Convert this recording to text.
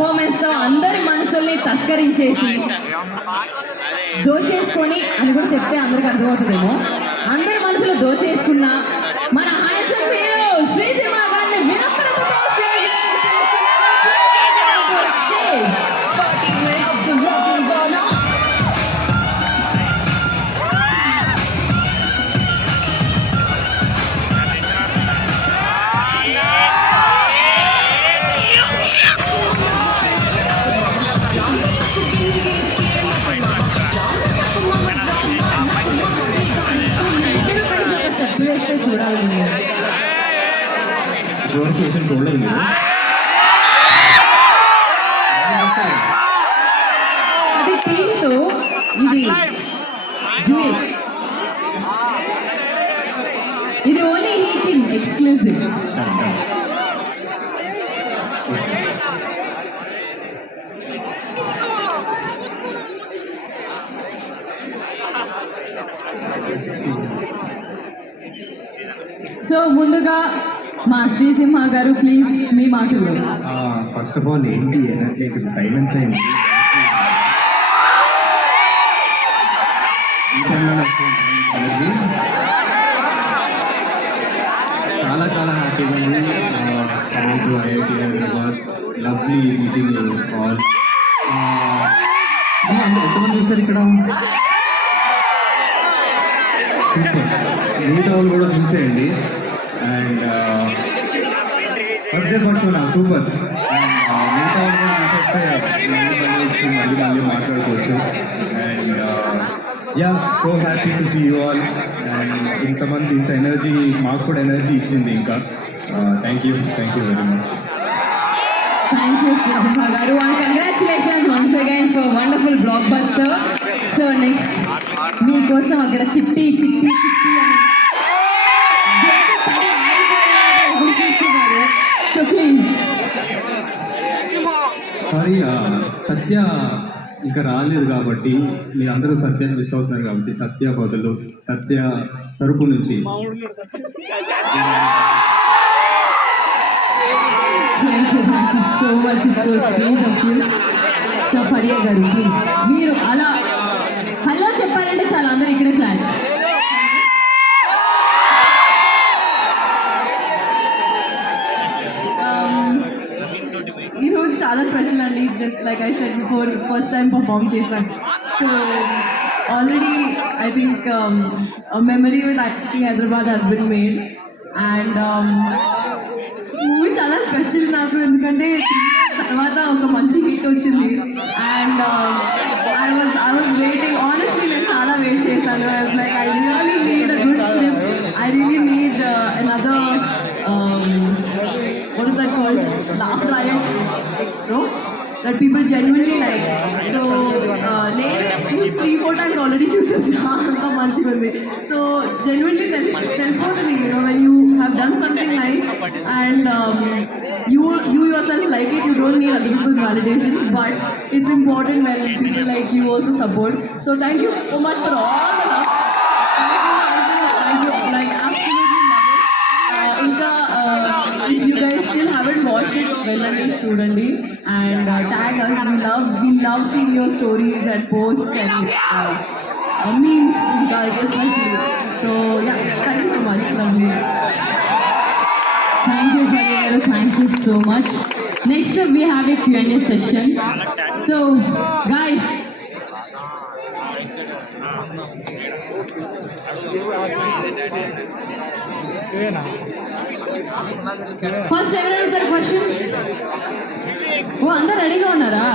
పర్ఫార్మెన్స్ తో అందరి మనసుల్ని తస్కరించేసి దోచేసుకొని అని కూడా చెప్తే అందరికి అర్థమవుతుందేమో, అందరి మనసులో దోచేసుకున్న మన హ్యాండ్సమ్ హీరో శ్రీసింహ గారిని వినమ్రతతో చూడాలి. అది టీవీలో ఇది ఓన్లీ హీటింగ్ ఎక్స్క్లూజివ్. సో ముందుగా మా శ్రీసింహ గారు ప్లీజ్ మీ మాటలు. ఫస్ట్ ఆఫ్ ఆల్ ఏంటి ఎనర్జీ టైం ఎంత అయింది? చాలా చాలా హ్యాపీగా ఉంది. IIT Hyderabad lovely meeting all. ఎంతమంది చూస్తారు ఇక్కడ? మిగతా వాళ్ళు కూడా చూసేయండి. And first day first show నా సూపర్. అండ్ మిగతా వాళ్ళు కూడా చూసేస్తే మళ్ళీ మాట్లాడుకోవచ్చు. And ya so happy to see you all. And ఇంతమంది ఇంత ఎనర్జీ మాకు కూడా ఎనర్జీ ఇచ్చింది. ఇంకా thank you very much. Thank you Srisimha గారు and congratulations once again for wonderful block buster. So next మీకోసం అక్కడ చిట్టి చిట్టి చిట్టి సో ప్లీజ్. సారీ సత్య ఇంకా రాలేదు కాబట్టి మీరందరూ సత్యాన్ని మిస్ అవుతున్నారు కాబట్టి సత్య బదులు సత్య తరపు నుంచి సో మచ్. సో ఫరియా గారు ప్లీజ్ మీరు అలా హలో చెప్పారంటే చాలా అందరూ ఇక్కడే ప్లాన్. ఈరోజు చాలా స్పెషల్ అండి. Just like I said before first time perform చేశాను. So already I think memory with IIT Hyderabad has been made. And movie చాలా స్పెషల్ నాకు, ఎందుకంటే తర్వాత ఒక మంచి హిట్ వచ్చింది. And I was waiting. Honestly నేను చాలా వెయిట్ చేశాను. I was like I really need a good script. I really need another what is that called? Laugh riot, no? That people genuinely like. So, నేను 3-4 times already చూసేసాను. అంత మంచిగా ఉంది. So, genuinely తెలిసిపోతుంది, when you have done something nice and you yourself like it, you don't need other people's validation, but it's important when people like you also support. So, thank you so much for all the love. Thank you. Like, absolutely love it. If you guys still haven't watched it, వెళ్ళండి చూడండి and tag us. We love seeing your stories and posts and memes especially. So yeah, thank you so much. Lovely. Thank you Fariya, thank you so much. Next up we have a Q&A session. So guys, first ఎవరు అడుగుతారు క్వశ్చన్? ఓ అందరు రెడీగా ఉన్నారా?